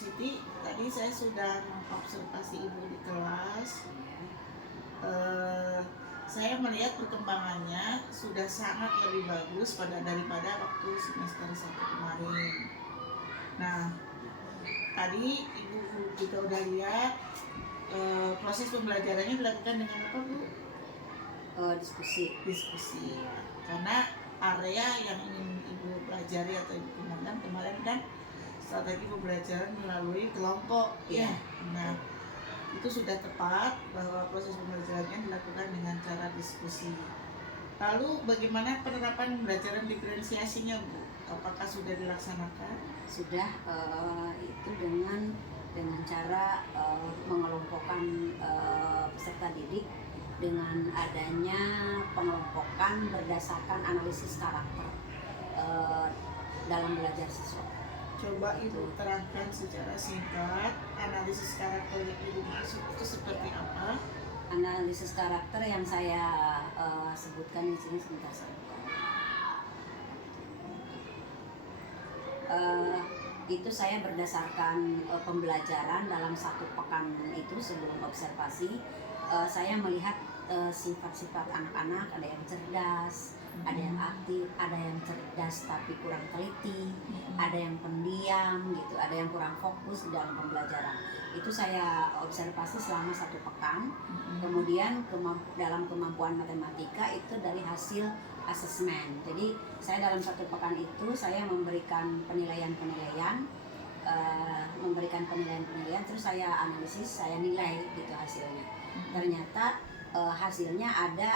Siti, tadi saya sudah mengobservasi ibu di kelas. Saya melihat perkembangannya sudah sangat lebih bagus daripada waktu semester 1 kemarin. Nah, tadi ibu kita udah lihat proses pembelajarannya dilakukan dengan apa, Bu? Diskusi. Karena area yang ingin ibu pelajari atau ibu kembangkan kemarin kan strategi pembelajaran melalui kelompok, ya. Nah, itu sudah tepat bahwa proses pembelajarannya dilakukan dengan cara diskusi. Lalu bagaimana penerapan pembelajaran diferensiasinya, Bu? Apakah sudah dilaksanakan? Sudah, itu dengan cara mengelompokkan peserta didik dengan adanya pengelompokan berdasarkan analisis karakter dalam belajar siswa. Coba Ibu terangkan secara singkat analisis karakter yang Ibu maksud itu seperti apa? Analisis karakter yang saya sebutkan di sini sebentar saya buka. Itu saya berdasarkan pembelajaran dalam 1 pekan itu sebelum observasi, saya melihat sifat-sifat anak-anak, ada yang cerdas, ada yang aktif, ada yang cerdas tapi kurang teliti, ada yang pendiam gitu, ada yang kurang fokus di dalam pembelajaran. Itu saya observasi selama 1 pekan. Kemudian dalam kemampuan matematika itu dari hasil asesmen. Jadi saya dalam 1 pekan itu saya memberikan penilaian-penilaian, terus saya analisis, saya nilai gitu hasilnya. Ternyata hasilnya ada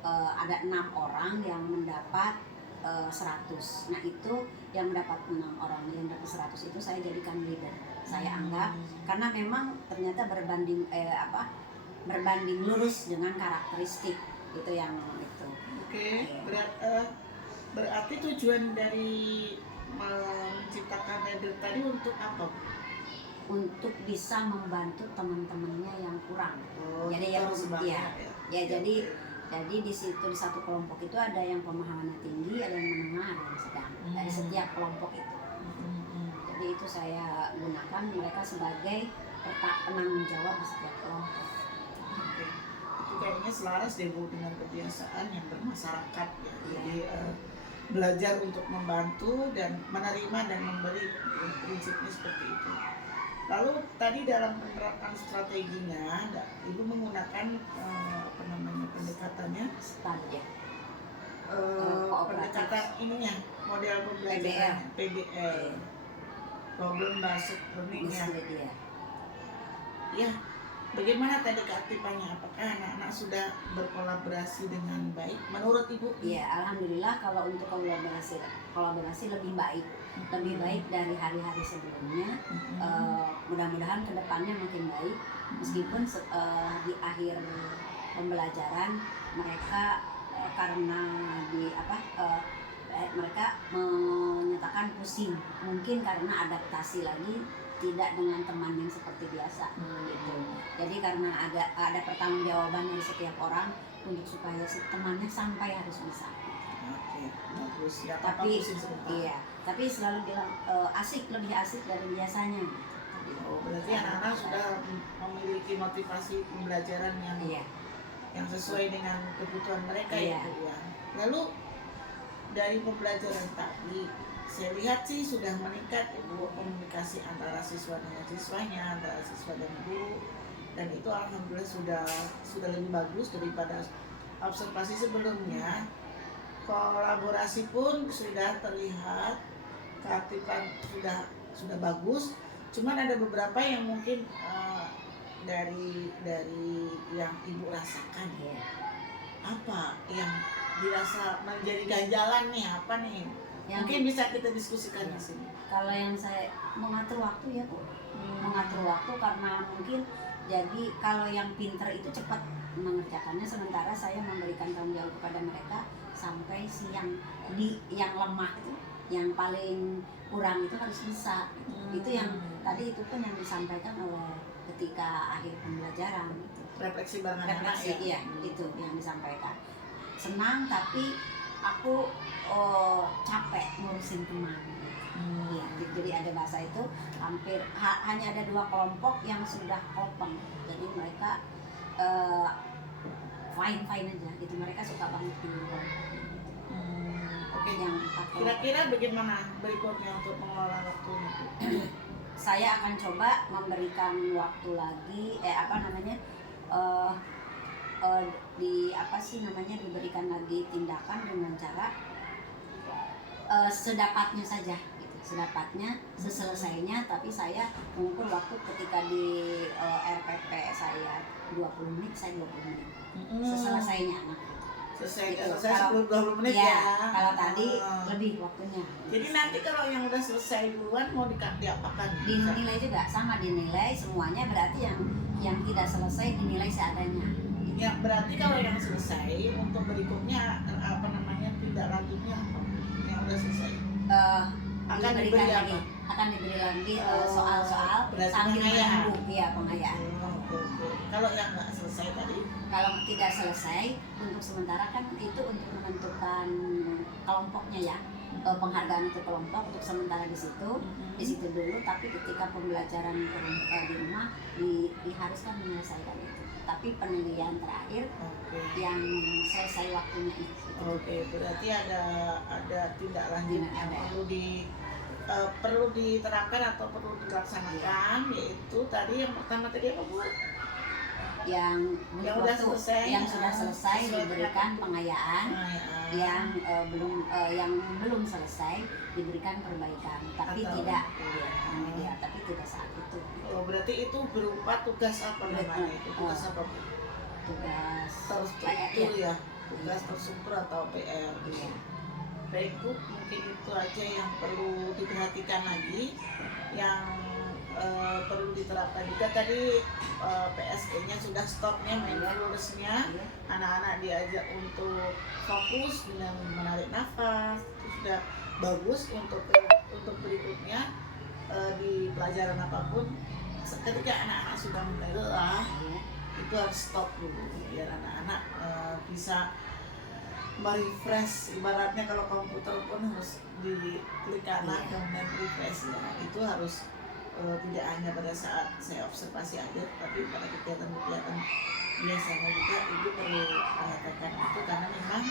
6 orang yang mendapat 100. Nah, itu yang mendapat 6 orang yang dapat 100 itu saya jadikan leader. Saya anggap karena memang ternyata berbanding lurus dengan karakteristik itu yang itu. Oke. Berarti tujuan dari menciptakan leader tadi untuk apa? Untuk bisa membantu teman-temannya yang kurang. Jadi jadi di situ di 1 kelompok itu ada yang pemahamannya tinggi, ada yang menengah, ada yang sedang. Dari setiap kelompok itu. Jadi itu saya gunakan mereka sebagai penanggung jawab di setiap kelompok. Oke. Itu kayaknya selaras deh, Bu, dengan kebiasaan yang bermasyarakat ya. Jadi belajar untuk membantu dan menerima dan memberi, prinsipnya seperti itu. Lalu tadi dalam penerapan strateginya, Ibu menggunakan pendekatannya Standar. pendekatan ininya, model pembelajaran PBL, problem based learning ya. Ya, bagaimana tadi keaktifannya? Apakah anak-anak sudah berkolaborasi dengan baik menurut Ibu? Iya, alhamdulillah kalau untuk kolaborasi lebih baik dari hari-hari sebelumnya. Mudah-mudahan kedepannya makin baik, meskipun di akhir pembelajaran mereka karena mereka menyatakan pusing, mungkin karena adaptasi lagi tidak dengan teman yang seperti biasa gitu. Jadi karena ada pertanggungjawaban dari setiap orang untuk supaya si temannya sampai harus bisa. Oke, bagus ya. Tapi selalu bilang lebih asik dari biasanya. Berarti anak-anak sudah memiliki motivasi pembelajaran yang sesuai dengan kebutuhan mereka ya. Lalu dari pembelajaran tadi saya lihat sih sudah meningkat Ibu, komunikasi antara siswa dengan siswanya, antara siswa dan guru, dan itu alhamdulillah sudah lebih bagus daripada observasi sebelumnya. Kolaborasi pun sudah terlihat, keaktifan sudah bagus. Cuman ada beberapa yang mungkin dari yang Ibu rasakan ya. Apa yang dirasa menjadi ganjalan nih? Apa nih? Mungkin bisa kita diskusikan di sini. Kalau yang saya mengatur waktu ya, Bu. Mengatur waktu karena mungkin jadi kalau yang pintar itu cepat mengerjakannya, sementara saya memberikan tanggung jawab kepada mereka sampai siang. Yang lemah itu, yang paling kurang itu harus bisa. Itu yang tadi itu pun yang disampaikan oleh ketika akhir pembelajaran gitu. Refleksi bareng anak ya. Iya, itu yang disampaikan. Senang tapi aku capek ngurusin teman. Iya, jadi ada bahasa itu hampir hanya ada 2 kelompok yang sudah open. Jadi mereka fine aja gitu, mereka suka banget di kelompok. Oke. Yang 4 kelompok. Kira-kira bagaimana berikutnya untuk mengelola waktunya? Saya akan coba memberikan waktu lagi diberikan lagi tindakan dengan cara sedapatnya saja gitu. Sedapatnya, seselesainya, tapi saya mengukur waktu ketika di RPP saya 20 menit, saya 20 menit. Seselesainya Selesai gitu. selesai 10-20 menit ya. Kalau tadi lebih waktunya. Jadi nanti kalau yang udah selesai duluan mau diapakan? Dinilai juga, sama dinilai semuanya, berarti yang tidak selesai dinilai seadanya. Ya berarti kalau yang selesai untuk berikutnya tindak lanjutnya apa? Yang udah selesai akan diberi lagi, apa? Soal-soal berarti sambil pengayaan. menunggu, ya pengayaan. Oke. Kalau yang nggak selesai tadi? Kalau tidak selesai, untuk sementara kan itu untuk menentukan kelompoknya ya, penghargaan untuk kelompok untuk sementara di situ dulu. Tapi ketika pembelajaran di rumah diharuskan menyelesaikan itu. Tapi penilaian terakhir yang selesai waktunya itu. Oke, berarti ada tindak lanjut yang perlu diterapkan atau perlu dilaksanakan, yaitu tadi yang pertama tadi apa Bu? Yang udah selesai, yang sudah selesai diberikan pengayaan, yang belum selesai diberikan perbaikan, tapi tidak saat itu. Oh, berarti itu berupa tugas apa namanya itu? Tugas apa Bu? Tugas terstruktur ya, tugas terstruktur atau PR. Baik Bu, mungkin itu aja yang perlu diperhatikan lagi, yang perlu diterapkan juga. Tadi PSE-nya sudah stopnya, mindfulness-nya, anak-anak diajak untuk fokus dengan menarik nafas, itu sudah bagus. Untuk berikutnya di pelajaran apapun, ketika anak-anak sudah mulai lelah, itu harus stop dulu biar anak-anak bisa merefresh. Ibaratnya kalau komputer pun harus diklik kanan kemudian refresh ya, itu harus tidak hanya pada saat saya observasi aja, tapi pada kegiatan-kegiatan biasanya juga ibu perlu mengatakan itu, karena memang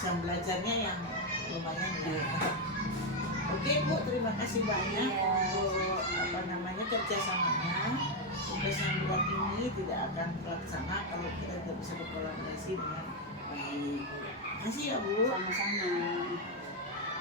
jam belajarnya yang lumayan ya. Oke Bu, terima kasih banyak untuk kerjasamanya. Tugas yang berat ini tidak akan terlaksana kalau kita tidak bisa berkolaborasi dengan baik. Terima kasih ya Bu. Sama-sama.